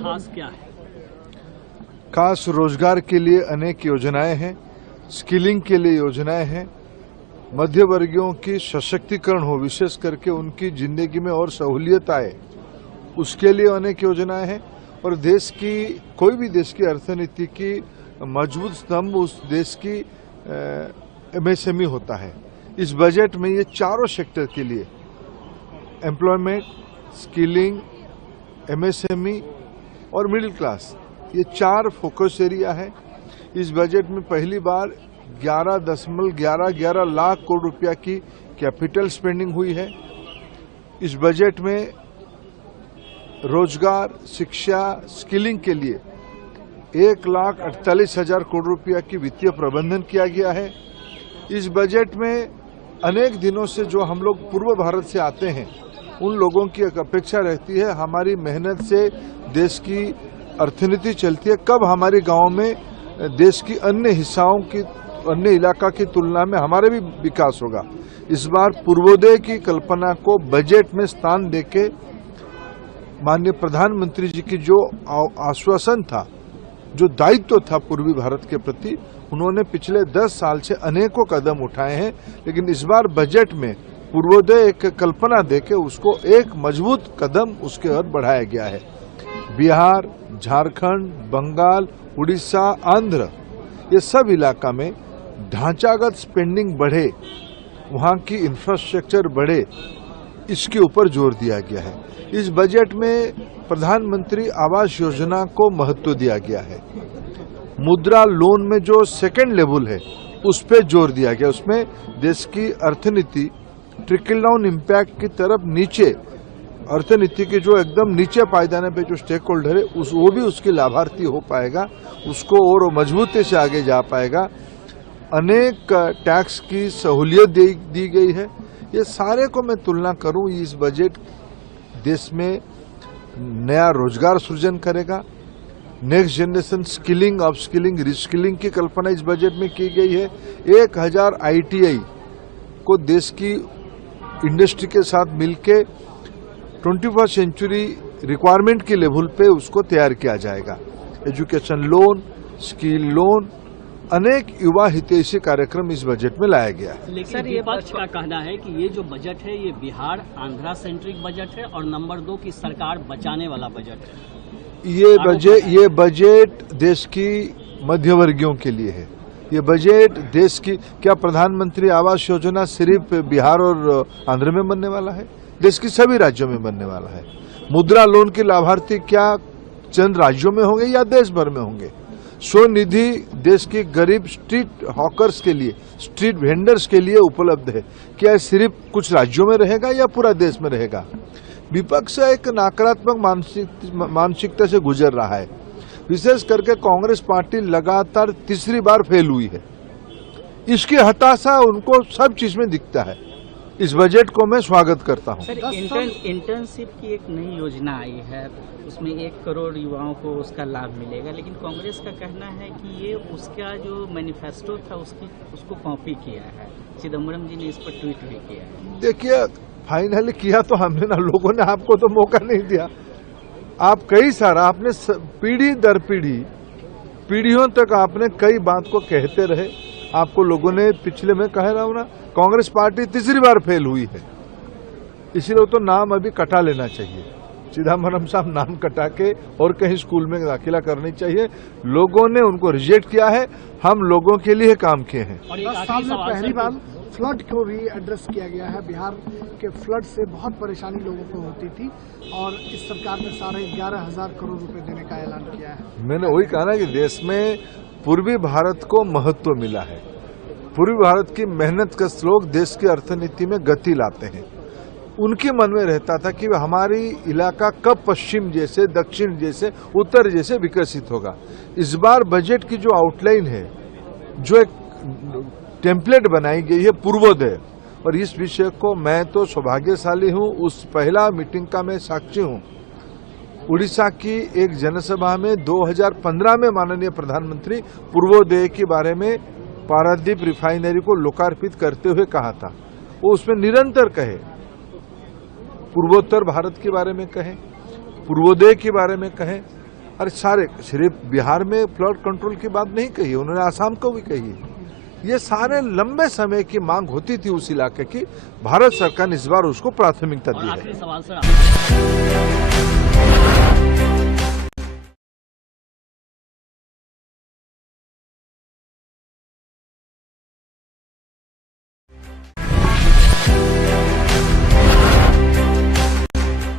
खास क्या है? खास रोजगार के लिए अनेक योजनाएं हैं, स्किलिंग के लिए योजनाएं हैं, मध्य वर्गीयों की सशक्तिकरण हो, विशेष करके उनकी जिंदगी में और सहूलियत आए, उसके लिए अनेक योजनाएं हैं। और देश की कोई भी देश की अर्थनीति की मजबूत स्तंभ उस देश की एमएसएमई होता है। इस बजट में ये चारों सेक्टर के लिए एम्प्लॉयमेंट, स्किलिंग, एमएसएमई और मिडिल क्लास, ये 4 फोकस एरिया है। इस बजट में पहली बार 11.11 लाख करोड़ रुपया की कैपिटल स्पेंडिंग हुई है। इस बजट में रोजगार, शिक्षा, स्किलिंग के लिए 1,48,000 करोड़ रुपया की वित्तीय प्रबंधन किया गया है। इस बजट में अनेक दिनों से जो हम लोग पूर्व भारत से आते हैं, उन लोगों की एक अपेक्षा रहती है, हमारी मेहनत से देश की अर्थनीति चलती है, कब हमारे गांव में देश की अन्य हिस्साओं की, अन्य इलाका की तुलना में हमारे भी विकास होगा। इस बार पूर्वोदय की कल्पना को बजट में स्थान देके माननीय प्रधानमंत्री जी की जो आश्वासन था, जो दायित्व था पूर्वी भारत के प्रति, उन्होंने पिछले 10 साल से अनेकों कदम उठाए हैं। लेकिन इस बार बजट में पूर्वोदय एक कल्पना देके उसको एक मजबूत कदम उसके ओर बढ़ाया गया है। बिहार, झारखंड, बंगाल, उड़ीसा, आंध्र, ये सब इलाका में ढांचागत स्पेंडिंग बढ़े, वहां की इंफ्रास्ट्रक्चर बढ़े, इसके ऊपर जोर दिया गया है। इस बजट में प्रधानमंत्री आवास योजना को महत्व दिया गया है। मुद्रा लोन में जो सेकेंड लेवल है, उस पर जोर दिया गया। उसमें देश की अर्थनीति ट्रिकल डाउन इम्पैक्ट की तरफ नीचे, अर्थनीति के जो एकदम नीचे पायदाने पे जो स्टेक होल्डर है, वो भी उसकी लाभार्थी हो पाएगा, उसको और मजबूती से आगे जा पाएगा। अनेक टैक्स की सहूलियत दी गई है। ये सारे को मैं तुलना करूं, इस बजट देश में नया रोजगार सृजन करेगा। Next generation skilling, upskilling, reskilling की कल्पना इस बजट में की गई है। 1000 ITI को देश की इंडस्ट्री के साथ मिलके 21st सेंचुरी रिक्वायरमेंट के लेवल पे उसको तैयार किया जाएगा। एजुकेशन लोन, स्किल लोन, अनेक युवा हितैषी कार्यक्रम इस बजट में लाया गया है। लेकिन विपक्ष का कहना है कि ये जो बजट है, ये बिहार आंध्रा सेंट्रिक बजट है और नंबर 2 की सरकार बचाने वाला बजट है। ये बजट देश की मध्यवर्गीयों के लिए है। ये बजट देश की, क्या प्रधानमंत्री आवास योजना सिर्फ बिहार और आंध्र में बनने वाला है? देश की सभी राज्यों में बनने वाला है। मुद्रा लोन के लाभार्थी क्या चंद राज्यों में होंगे या देश भर में होंगे? स्वनिधि देश की गरीब स्ट्रीट हॉकर्स के लिए, स्ट्रीट वेंडर्स के लिए उपलब्ध है। क्या सिर्फ कुछ राज्यों में रहेगा या पूरा देश में रहेगा? विपक्ष एक नकारात्मक मानसिकता से गुजर रहा है। विशेष करके कांग्रेस पार्टी लगातार तीसरी बार फेल हुई है। इसकी हताशा उनको सब चीज में दिखता है। इस बजट को मैं स्वागत करता हूं। सर, इंटर्नशिप की एक नई योजना आई है, उसमें 1 करोड़ युवाओं को उसका लाभ मिलेगा, लेकिन कांग्रेस का कहना है कि ये उसका जो मैनिफेस्टो था उसको कॉपी किया है। चिदम्बरम जी ने इस पर ट्वीट भी किया है। देखिए, फाइनली किया तो हमने ना, लोगों ने आपको तो मौका नहीं दिया। आप कई सारा आपने पीढ़ी दर पीढ़ियों तक आपने कई बात को कहते रहे। आपको लोगों ने, पिछले में कह रहा हूं ना, कांग्रेस पार्टी तीसरी बार फेल हुई है, इसलिए तो नाम अभी कटा लेना चाहिए। चिदम्बरम साहब नाम कटा के और कहीं स्कूल में दाखिला करनी चाहिए। लोगों ने उनको रिजेक्ट किया है, हम लोगों के लिए काम किए हैं। 10 साल में पहली बार फ्लड को भी एड्रेस किया गया है। बिहार के फ्लड से बहुत परेशानी लोगों को होती थी और इस सरकार ने 11,500 करोड़ रुपए देने का ऐलान किया है। मैंने वही कहा ना कि देश में पूर्वी भारत को महत्व मिला है। पूर्वी भारत की मेहनत का लोग देश की अर्थनीति में गति लाते हैं। उनके मन में रहता था कि हमारी इलाका कब पश्चिम जैसे, दक्षिण जैसे, उत्तर जैसे विकसित होगा। इस बार बजट की जो आउटलाइन है, जो एक टेम्पलेट बनाई गई है, पूर्वोदय, और इस विषय को मैं तो सौभाग्यशाली हूं, उस पहला मीटिंग का मैं साक्षी हूं। उड़ीसा की एक जनसभा में 2015 में माननीय प्रधानमंत्री पूर्वोदय के बारे में पारादीप रिफाइनरी को लोकार्पित करते हुए कहा था। वो उसमें निरंतर कहे, पूर्वोत्तर भारत के बारे में कहें, पूर्वोदय के बारे में कहें, अरे सारे, सिर्फ बिहार में फ्लड कंट्रोल की बात नहीं कही, उन्होंने आसाम को भी कही। ये सारे लंबे समय की मांग होती थी उस इलाके की, भारत सरकार ने इस बार उसको प्राथमिकता और दी है। आखिरी सवाल सर,